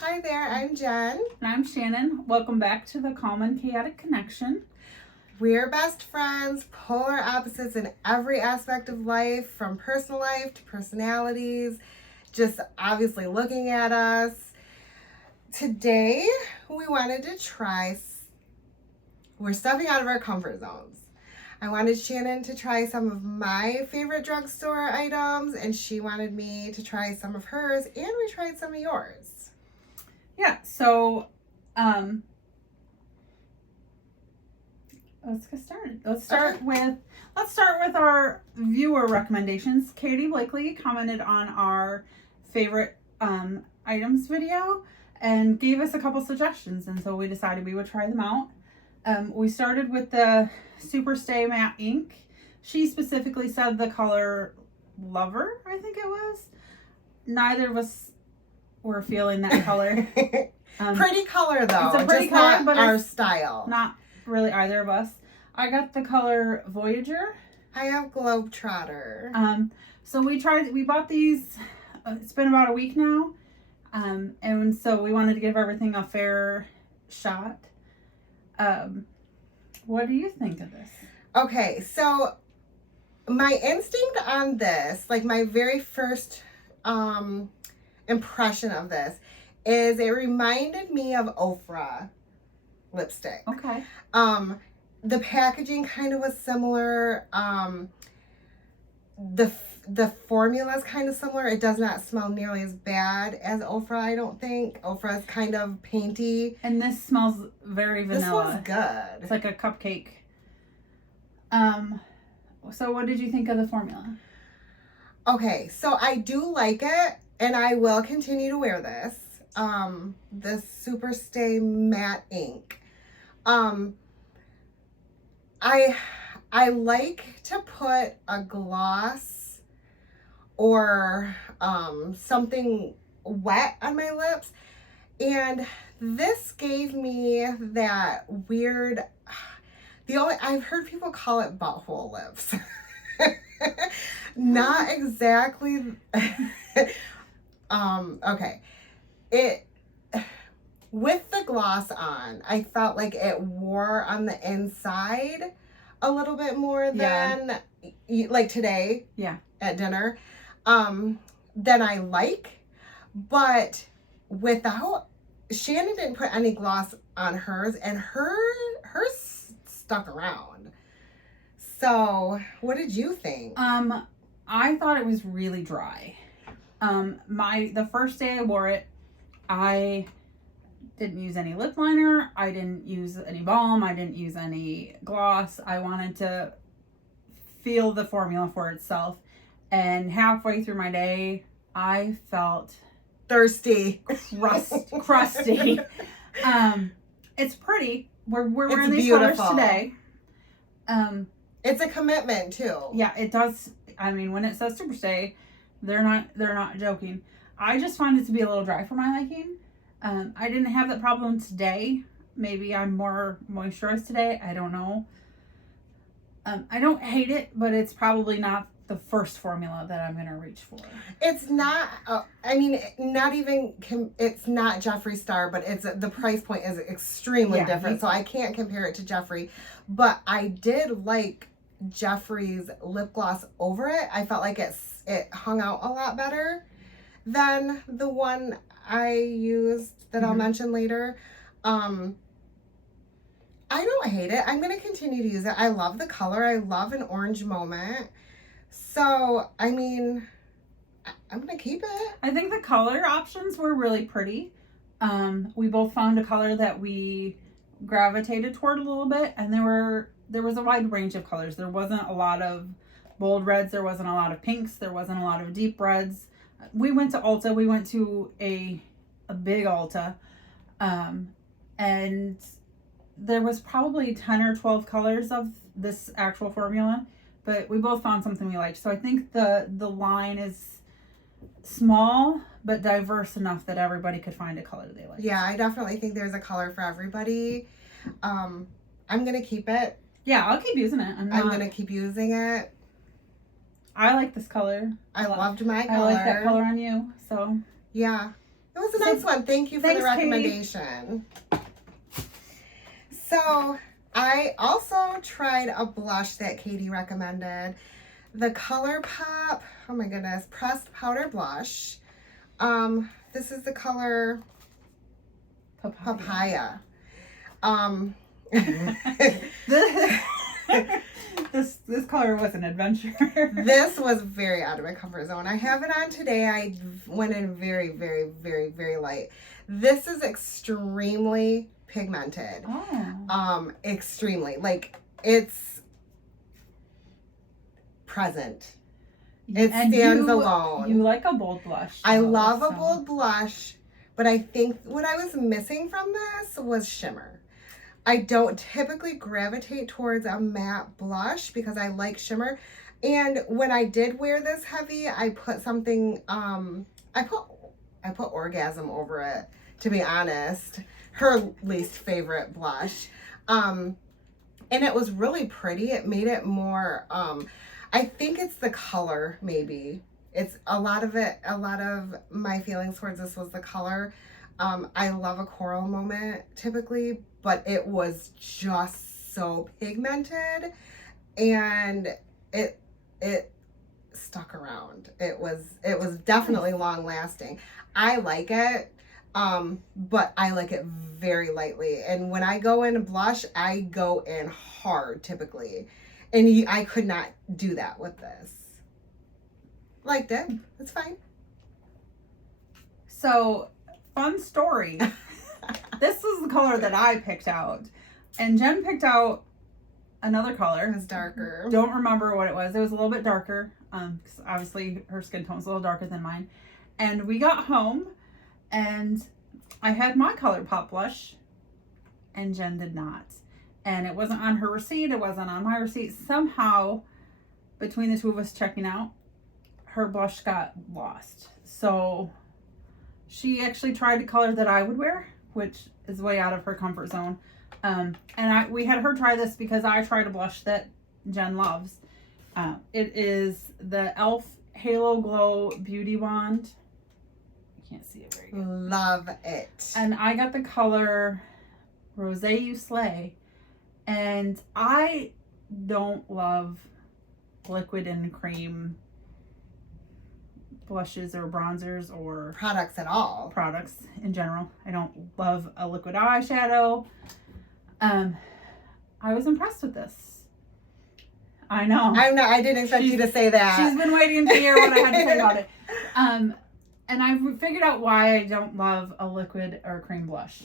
Hi there, I'm Jen. And I'm Shannon. Welcome back to the Calm and Chaotic Connection. We're best friends, polar opposites in every aspect of life, from personal life to personalities, just obviously looking at us. Today, we wanted to we're stepping out of our comfort zones. I wanted Shannon to try some of my favorite drugstore items, and she wanted me to try some of hers, and we tried some of yours. Yeah, so let's get started. Let's start with our viewer recommendations. Katie Blakely commented on our favorite items video and gave us a couple suggestions, and so we decided we would try them out. We started with the Superstay Matte Ink. She specifically said the color Lover, I think it was. Neither of us were feeling that color. Pretty color though. It's a pretty just color, not but our style. Not really either of us. I got the color Voyager. I have Globetrotter. So we bought these. It's been about a week now, and so we wanted to give everything a fair shot. What do you think of this? Okay, so my instinct on this, like my very first impression of this, is it reminded me of Ofra lipstick. Okay. The packaging kind of was similar. The formula is kind of similar. It does not smell nearly as bad as Ofra, I don't think. Ofra is kind of painty. And this smells very vanilla. This one's good. It's like a cupcake. So what did you think of the formula? Okay, so I do like it, and I will continue to wear this. This Superstay Matte Ink. I like to put a gloss or something wet on my lips, and this gave me that weird, I've heard people call it butthole lips. Not exactly. Okay. With the gloss on, I felt like it wore on the inside a little bit more than like today. Yeah. At dinner. Than I like. But Shannon didn't put any gloss on hers, and hers stuck around. So, what did you think? I thought it was really dry. The first day I wore it, I didn't use any lip liner. I didn't use any balm. I didn't use any gloss. I wanted to feel the formula for itself. And halfway through my day, I felt thirsty, crusty. It's pretty. We're wearing these colors today. It's a commitment too. Yeah, it does. I mean, when it says Superstay, they're not joking. I just find it to be a little dry for my liking. I didn't have that problem today. Maybe I'm more moisturized today. I don't know. I don't hate it, but it's probably not the first formula that I'm going to reach for. It's not, it's not Jeffree Star, but the price point is extremely different. So I can't compare it to Jeffree, but I did like Jeffree's lip gloss over it. I felt like it hung out a lot better than the one I used that I'll mention later. I don't hate it. I'm going to continue to use it. I love the color. I love an orange moment. So, I mean, I'm going to keep it. I think the color options were really pretty. We both found a color that we gravitated toward a little bit, and there was a wide range of colors. There wasn't a lot of bold reds. There wasn't a lot of pinks. There wasn't a lot of deep reds. We went to Ulta. We went to a big Ulta, and there was probably 10 or 12 colors of this actual formula, but we both found something we liked. So I think the line is small but diverse enough that everybody could find a color they like. Yeah, I definitely think there's a color for everybody. I'm gonna keep it. Yeah, I'll keep using it. I'm gonna keep using it. I like this color. I loved my color. I like that color on you. So yeah, It was a nice one. Thank you for Thanks, the recommendation. So I also tried a blush that Katie recommended. The ColourPop, oh my goodness, Pressed Powder Blush. This is the color Papaya. This color was an adventure. This was very out of my comfort zone. I have it on today. I went in very, very, very, very light. This is extremely pigmented. Oh. Extremely. Like, it's present. It stands alone. You like a bold blush. I love a bold blush, but I think what I was missing from this was shimmer. I don't typically gravitate towards a matte blush because I like shimmer. And when I did wear this heavy, I put something, I put Orgasm over it, to be honest. Her least favorite blush. And it was really pretty. It made it more, I think it's the color, maybe. It's a lot of my feelings towards this was the color. I love a coral moment typically, but it was just so pigmented and it stuck around. It was definitely long lasting. I like it, but I like it very lightly. And when I go in blush, I go in hard typically. And I could not do that with this. Liked it. It's fine. So, fun story. This is the color that I picked out. And Jen picked out another color. It was darker. Don't remember what it was. It was a little bit darker. Because obviously her skin tone's a little darker than mine. And we got home and I had my ColourPop blush and Jen did not. And it wasn't on her receipt. It wasn't on my receipt. Somehow, between the two of us checking out, her blush got lost. So she actually tried a color that I would wear, which is way out of her comfort zone. And we had her try this because I tried a blush that Jen loves. It is the e.l.f. Halo Glow Beauty Wand. I can't see it very good. Love it. And I got the color Rosé You Slay. And I don't love liquid and cream blushes or bronzers or products at all. Products in general. I don't love a liquid eyeshadow. I was impressed with this. I know. I didn't expect you to say that. She's been waiting to hear what I had to say about it. And I figured out why I don't love a liquid or cream blush.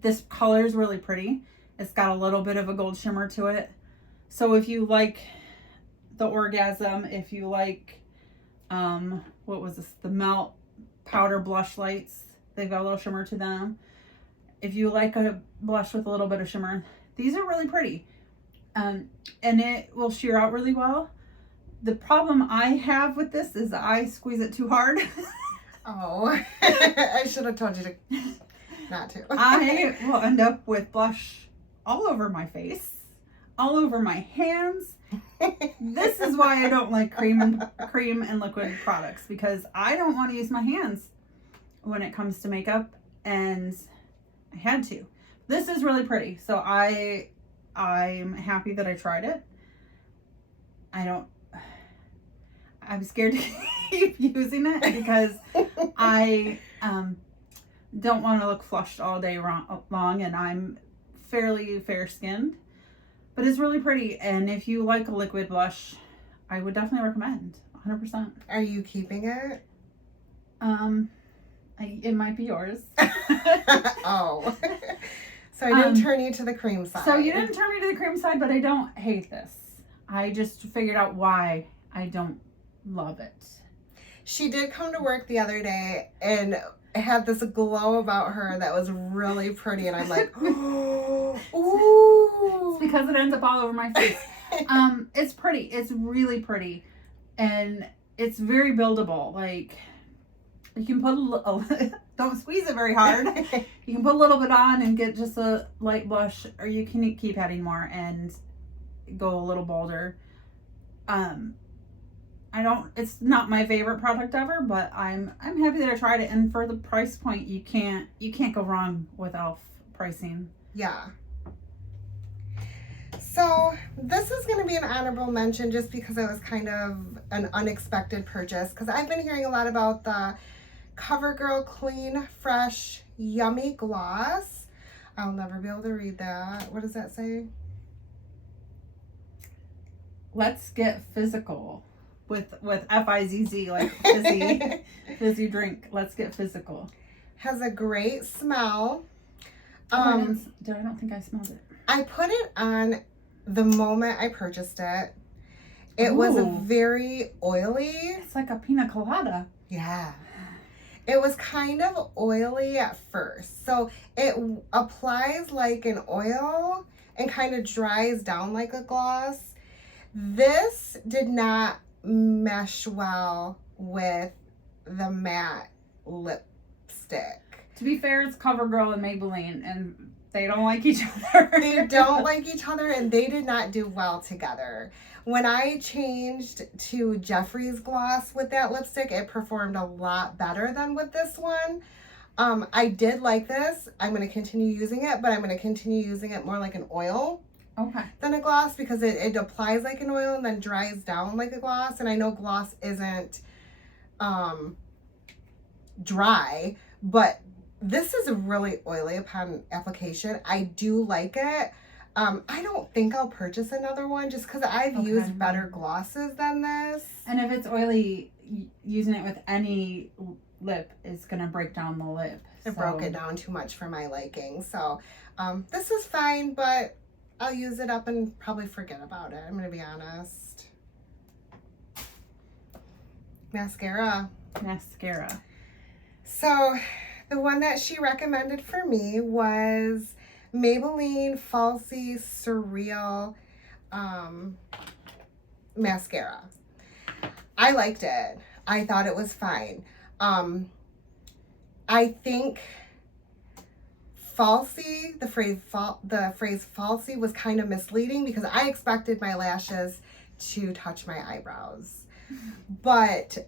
This color is really pretty. It's got a little bit of a gold shimmer to it. So if you like the Orgasm, if you like, what was this? The Melt Powder Blush Lights. They've got a little shimmer to them. If you like a blush with a little bit of shimmer, these are really pretty. And it will sheer out really well. The problem I have with this is I squeeze it too hard. Oh, I should have told you to not to. I will end up with blush all over my face, all over my hands. This is why I don't like cream and liquid products, because I don't want to use my hands when it comes to makeup, and I had to. This is really pretty, so I'm happy that I tried it. I'm scared to keep using it because I don't want to look flushed all day long, and I'm fairly fair skinned, but it's really pretty. And if you like a liquid blush, I would definitely recommend 100%. Are you keeping it? It might be yours. Oh. So I didn't turn you to the cream side. So you didn't turn me to the cream side, but I don't hate this. I just figured out why I don't love it. She did come to work the other day and had this glow about her that was really pretty, and I'm like, ooh. It's because it ends up all over my face. It's pretty. It's really pretty, and it's very buildable. Like, you can put don't squeeze it very hard. You can put a little bit on and get just a light blush, or you can keep adding more and go a little bolder. I It's not my favorite product ever, but I'm happy that I tried it. And for the price point, you can't go wrong with e.l.f. pricing. Yeah. So this is going to be an honorable mention just because it was kind of an unexpected purchase, because I've been hearing a lot about the CoverGirl Clean Fresh Yummy Gloss. I'll never be able to read that. What does that say? Let's get physical with F-I-Z-Z, like fizzy drink. Let's get physical. Has a great smell. I don't think I smelled it. I put it on the moment I purchased it. It was Ooh. very oily. It's like a pina colada. Yeah. It was kind of oily at first. So it applies like an oil and kind of dries down like a gloss. This did not mesh well with the matte lipstick. To be fair, it's CoverGirl and Maybelline, and they don't like each other. They don't like each other, and they did not do well together. When I changed to Jeffree's gloss with that lipstick, it performed a lot better than with this one. I did like this. I'm going to continue using it, but I'm going to continue using it more like an oil than a gloss, because it applies like an oil and then dries down like a gloss. And I know gloss isn't dry, but this is a really oily upon application. I do like it. I don't think I'll purchase another one just because I've used better glosses than this. And if it's oily, using it with any lip is going to break down the lip. It broke it down too much for my liking. So this is fine, but I'll use it up and probably forget about it. I'm going to be honest. Mascara. So the one that she recommended for me was Maybelline Falsies Surreal mascara. I liked it. I thought it was fine. I think falsy, the phrase falsy was kind of misleading because I expected my lashes to touch my eyebrows. But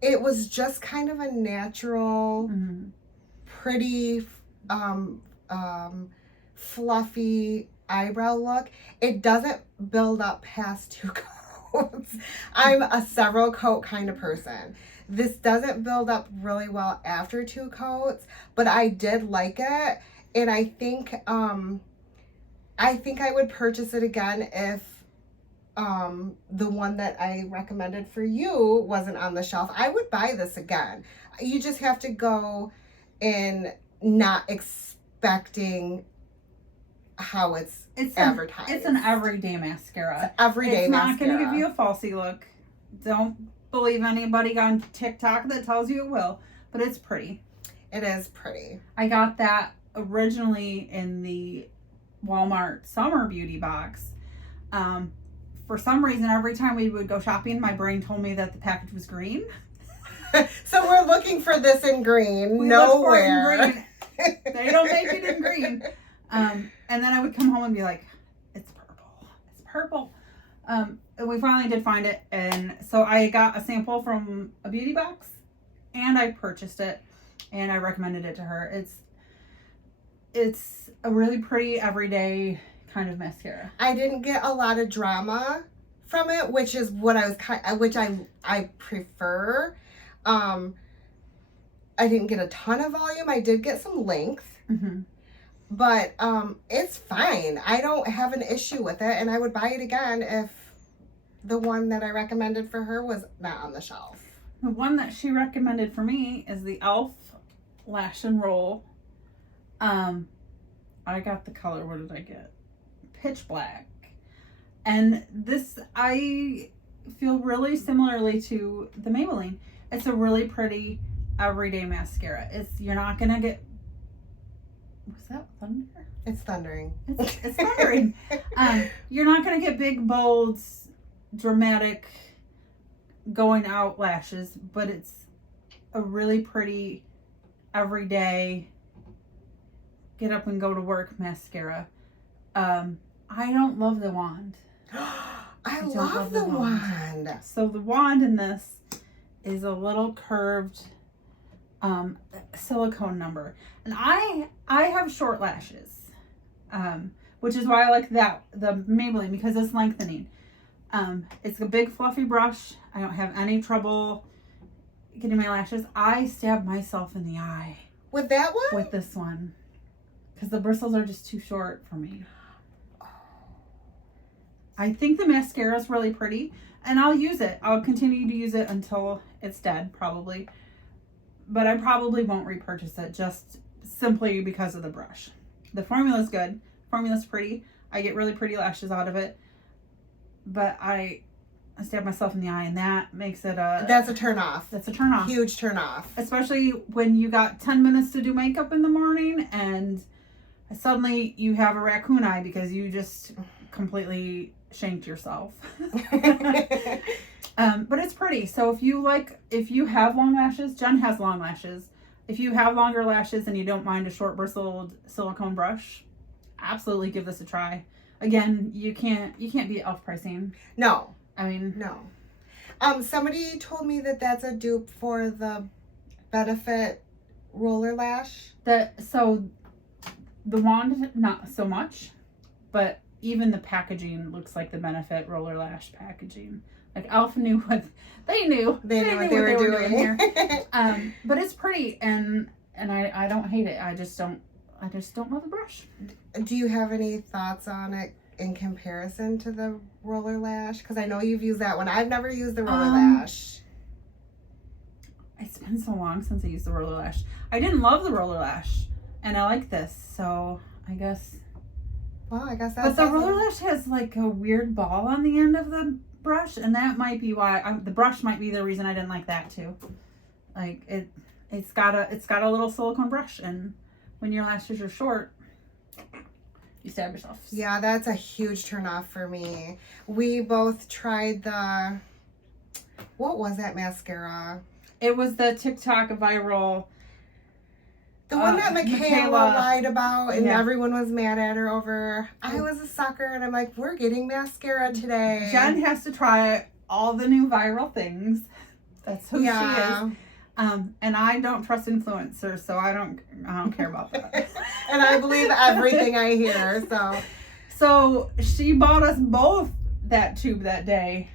it was just kind of a natural, pretty, fluffy eyebrow look. It doesn't build up past 2 coats. I'm a several coat kind of person. This doesn't build up really well after 2 coats, but I did like it, and I think I would purchase it again if the one that I recommended for you wasn't on the shelf. I would buy this again. You just have to go in not expecting how it's advertised. It's an everyday mascara. It's everyday mascara. It's not going to give you a falsy look. Don't believe anybody on TikTok that tells you it will, but it's pretty. It is pretty. I got that originally in the Walmart summer beauty box. For some reason, every time we would go shopping, my brain told me that the package was green. So we're looking for this in green. We nowhere. Look for it in green. They don't make it in green. And then I would come home and be like, it's purple. It's purple. And we finally did find it. And so I got a sample from a beauty box and I purchased it and I recommended it to her. It's a really pretty everyday kind of mascara. I didn't get a lot of drama from it, which is what I prefer. I didn't get a ton of volume. I did get some length. But it's fine. I don't have an issue with it, and I would buy it again if the one that I recommended for her was not on the shelf. The one that she recommended for me is the e.l.f. Lash and Roll. I got the color, what did I get? Pitch Black. And this, I feel really similarly to the Maybelline. It's a really pretty everyday mascara. You're not going to get... Was that thunder? It's thundering. It's thundering. You're not going to get big, bold, dramatic, going out lashes, but it's a really pretty, everyday, get up and go to work mascara. I don't love the wand. I don't love the wand. So the wand in this is a little curved silicone number. And I have short lashes, which is why I like the Maybelline, because it's lengthening. It's a big fluffy brush. I don't have any trouble getting my lashes. I stab myself in the eye with that one? With this one, because the bristles are just too short for me. I think the mascara is really pretty, and I'll use it. I'll continue to use it until it's dead, probably. But I probably won't repurchase it, just simply because of the brush. The formula is good. Formula's pretty. I get really pretty lashes out of it. But I stab myself in the eye, and that makes it a... That's a turn off. That's a turn off. Huge turn off. Especially when you got 10 minutes to do makeup in the morning, and suddenly you have a raccoon eye because you just completely shanked yourself. But it's pretty. So if you have long lashes, Jen has long lashes. If you have longer lashes and you don't mind a short bristled silicone brush, absolutely give this a try. Again, you can't beat e.l.f. pricing. No. I mean, no. Somebody told me that that's a dupe for the Benefit roller lash. So the wand, not so much, but even the packaging looks like the Benefit roller lash packaging. Like e.l.f. knew what they knew. They knew what they were doing here. But it's pretty, and I don't hate it. I just don't love the brush. Do you have any thoughts on it in comparison to the roller lash? Because I know you've used that one. I've never used the roller lash. It's been so long since I used the roller lash. I didn't love the roller lash, and I like this, so I guess. Well, I guess that's. But the roller lash has like a weird ball on the end of the brush, and that might be why the brush might be the reason I didn't like that too. Like it's got a little silicone brush, and when your lashes are short, you stab yourself. Yeah, that's a huge turn off for me. We both tried what was that mascara? It was the TikTok viral. The one that Michaela lied about and everyone was mad at her over. I was a sucker, and I'm like, we're getting mascara today. Jen has to try all the new viral things. That's who she is. And I don't trust influencers, so I don't care about that. And I believe everything I hear. So she bought us both that tube that day,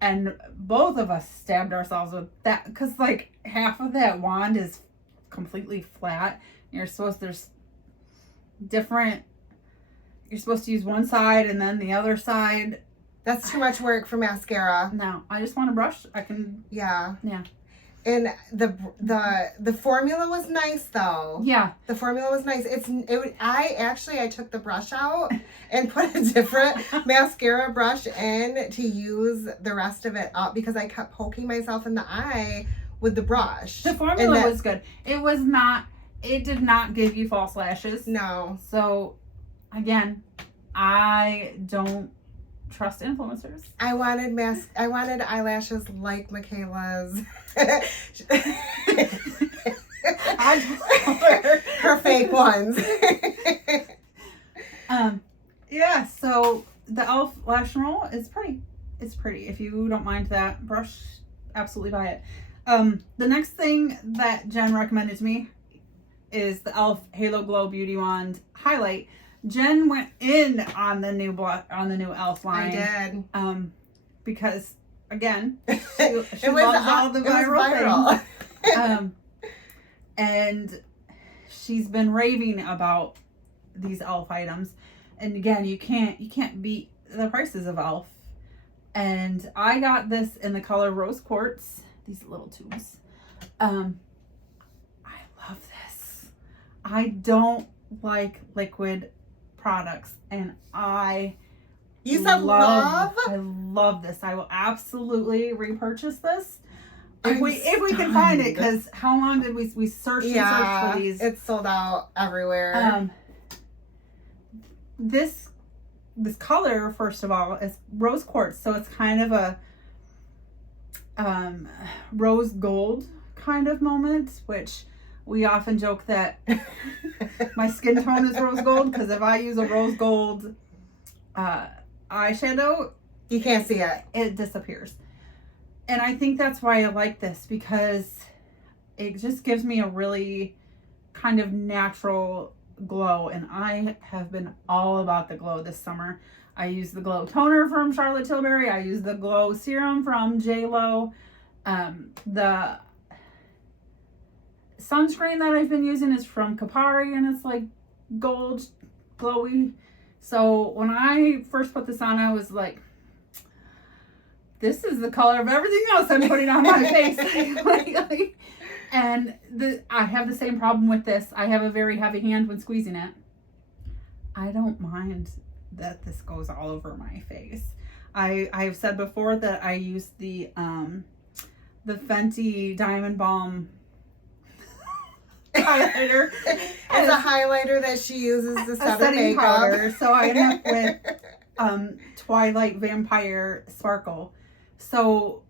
and both of us stabbed ourselves with that, because like half of that wand is completely flat. You're supposed to use one side and then the other side. That's too much work for mascara. No, I just want a brush. I can. Yeah. And the formula was nice though. Yeah. The formula was nice. I took the brush out and put a different mascara brush in to use the rest of it up, because I kept poking myself in the eye with the brush. The formula was good. It did not give you false lashes. No. So again, I don't trust influencers. I wanted eyelashes like Michaela's. Her fake ones. Yeah, so the e.l.f. Lash and Roll is pretty. It's pretty. If you don't mind that brush, absolutely buy it. The next thing that Jen recommended to me is the e.l.f. Halo Glow Beauty Wand Highlight. Jen went in on the new e.l.f. line. I did. Because again, she loves all the viral things. And she's been raving about these e.l.f. items. And again, you can't beat the prices of e.l.f. And I got this in the color Rose Quartz. These little tubes. I love this. I don't like liquid products, and I love this. I will absolutely repurchase this if we can find it, because how long did we search and search for these? It's sold out everywhere. This color, first of all, is Rose Quartz, so it's kind of a rose gold kind of moment, which we often joke that my skin tone is rose gold, because if I use a rose gold eyeshadow, You can't see it. It disappears. And I think that's why I like this, because it just gives me a really kind of natural glow. And I have been all about the glow this summer. I use the Glow Toner from Charlotte Tilbury. I use the Glow Serum from JLo. The sunscreen that I've been using is from Kapari, and it's like gold glowy. So when I first put this on, I was like, this is the color of everything else I'm putting on my face. And I have the same problem with this. I have a very heavy hand when squeezing it. I don't mind that this goes all over my face. I've said before that I use the Fenty Diamond Balm highlighter as a highlighter that she uses to set her makeup. Powder. So I end up with Twilight Vampire Sparkle. So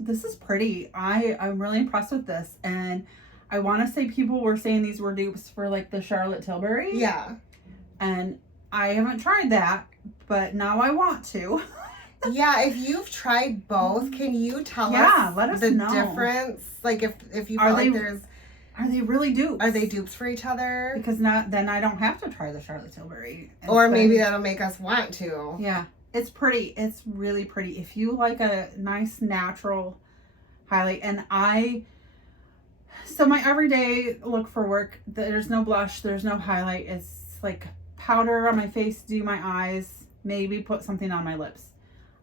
this is pretty. I'm really impressed with this, and I want to say people were saying these were dupes for like the Charlotte Tilbury. Yeah. And I haven't tried that, but now I want to. Yeah, if you've tried both, can you tell us let us the know. difference? Like if you feel like there's... Are they really dupes? Are they dupes for each other? Because then I don't have to try the Charlotte Tilbury. Or maybe that'll make us want to. Yeah. It's pretty. It's really pretty. If you like a nice natural highlight, and so my everyday look for work, there's no blush, there's no highlight. It's like powder on my face, do my eyes, maybe put something on my lips.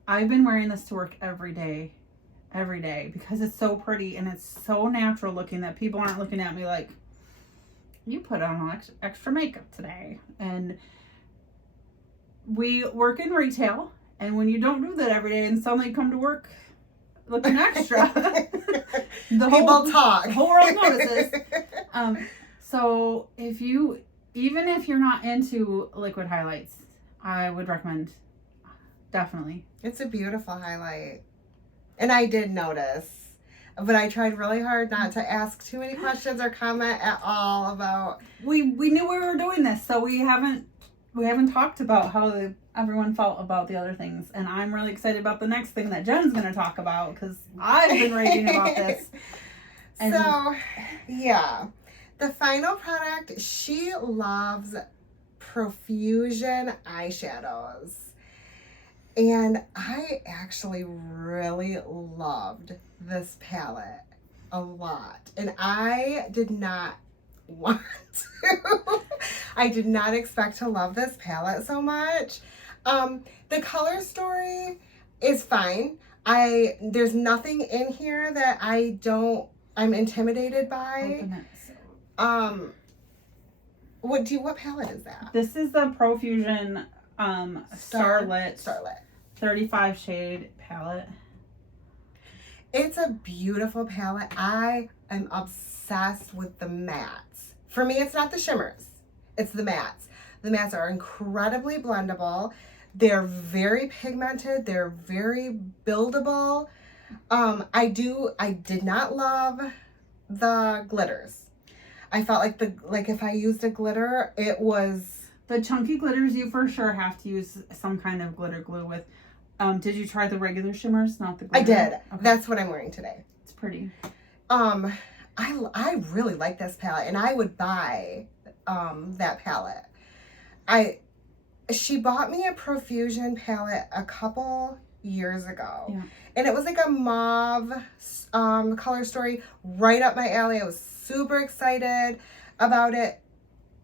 I've been wearing this to work every day because it's so pretty and it's so natural looking that people aren't looking at me like, you put on extra makeup today. And we work in retail, and when you don't do that every day and suddenly come to work looking extra, the whole world notices. So even if you're not into liquid highlights, I would recommend, definitely. It's a beautiful highlight. And I did notice, but I tried really hard not to ask too many questions or comment at all about... We knew we were doing this, so we haven't talked about how everyone felt about the other things. And I'm really excited about the next thing that Jen's going to talk about, because I've been raving about this. And so, yeah. The final product, she loves Profusion eyeshadows. And I actually really loved this palette a lot. And I did not want to. I did not expect to love this palette so much. The color story is fine. There's nothing in here that I'm intimidated by. What palette is that? This is the Profusion Starlit 35 shade palette. It's a beautiful palette. I am obsessed with the mattes. For me, it's not the shimmers. It's the mattes. The mattes are incredibly blendable. They're very pigmented. They're very buildable. I did not love the glitters. I felt like if I used a glitter, it was... The chunky glitters, you for sure have to use some kind of glitter glue with. Did you try the regular shimmers, not the glitter? I did. Okay. That's what I'm wearing today. It's pretty. I really like this palette, and I would buy that palette. She bought me a Profusion palette a couple years ago. Yeah. And it was like a mauve color story, right up my alley. I was super excited about it.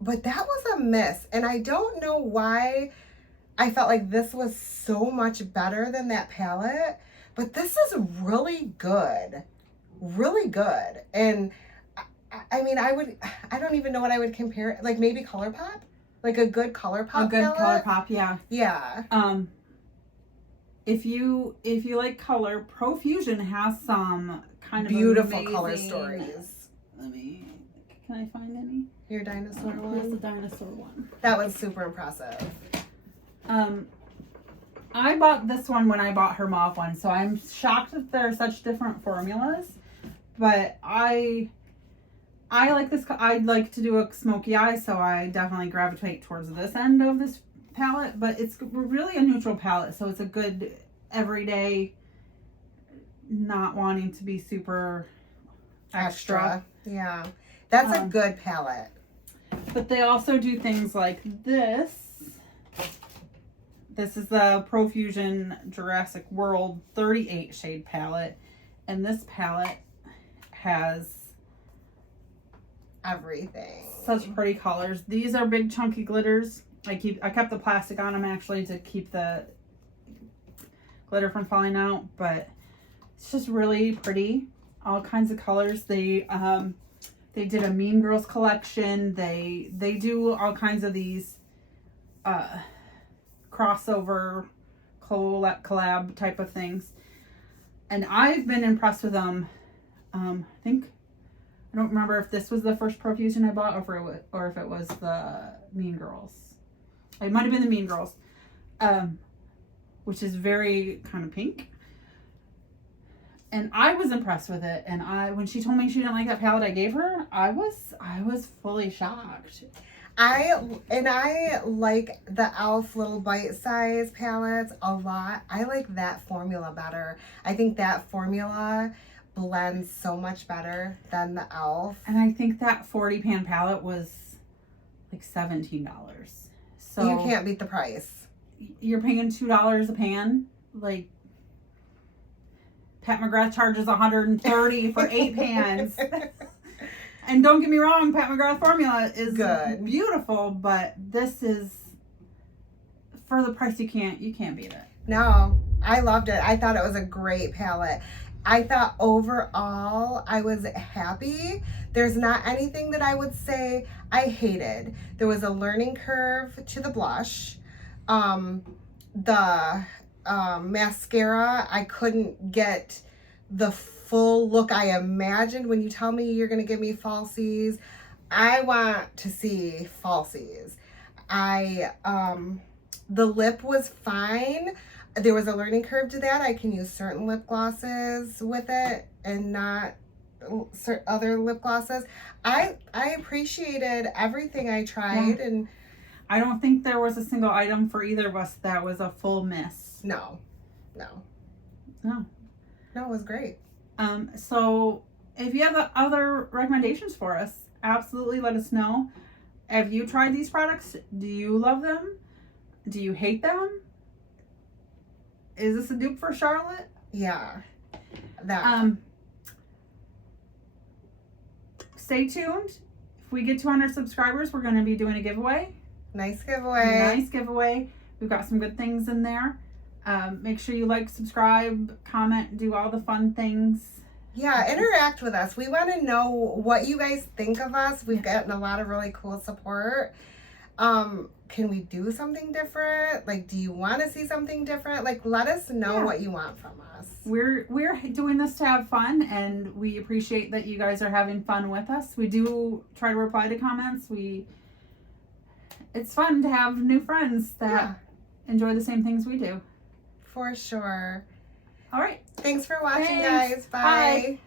But that was a miss. And I don't know why I felt like this was so much better than that palette. But this is really good. Really good. And I mean, I don't even know what I would compare it. Like maybe ColourPop? Like a good ColourPop A good palette? ColourPop, yeah. Yeah. If you like color, Profusion has some kind of beautiful amazing color stories. Can I find any? Your dinosaur Here's one? the dinosaur one. That was super impressive. I bought this one when I bought her mauve one, so I'm shocked that there are such different formulas. But I like this. I'd like to do a smoky eye, so I definitely gravitate towards this end of this palette. But it's really a neutral palette, so it's a good everyday, not wanting to be super extra. Yeah. That's a good palette. But they also do things like this. This is the Profusion Jurassic World 38 shade palette. And this palette has everything. Such pretty colors. These are big chunky glitters. I kept the plastic on them actually to keep the glitter from falling out, but it's just really pretty. All kinds of colors. They did a Mean Girls collection. They do all kinds of these crossover collab type of things. And I've been impressed with them. I don't remember if this was the first Profusion I bought or if it was the Mean Girls. It might have been the Mean Girls, which is very kind of pink. And I was impressed with it. And when she told me she didn't like that palette I gave her, I was fully shocked. I like the e.l.f. little bite-size palettes a lot. I like that formula better. I think that formula blends so much better than the e.l.f. And I think that 40 pan palette was like $17. So you can't beat the price. You're paying $2 a pan. Like Pat McGrath charges $130 for 8 pans. And don't get me wrong, Pat McGrath formula is good, beautiful, but this is for the price you can't beat it. No, I loved it. I thought it was a great palette. I thought overall I was happy. There's not anything that I would say I hated. There was a learning curve to the blush. The mascara, I couldn't get the full look I imagined. When you tell me you're going to give me falsies, I want to see falsies. The lip was fine. There was a learning curve to that. I can use certain lip glosses with it and not other lip glosses. I appreciated everything I tried, and I don't think there was a single item for either of us that was a full miss. No, it was great. So if you have other recommendations for us, absolutely let us know. Have you tried these products? Do you love them? Do you hate them? Is this a dupe for Charlotte? Yeah. That. Stay tuned. If we get 200 subscribers, we're going to be doing a giveaway. Nice giveaway. We've got some good things in there. Make sure you like, subscribe, comment, do all the fun things. Yeah, interact with us. We want to know what you guys think of us. We've gotten a lot of really cool support. Can we do something different? Like, do you want to see something different? Like, let us know what you want from us. We're doing this to have fun, and we appreciate that you guys are having fun with us. We do try to reply to comments. It's fun to have new friends that enjoy the same things we do. For sure. All right. Thanks for watching, guys. Bye.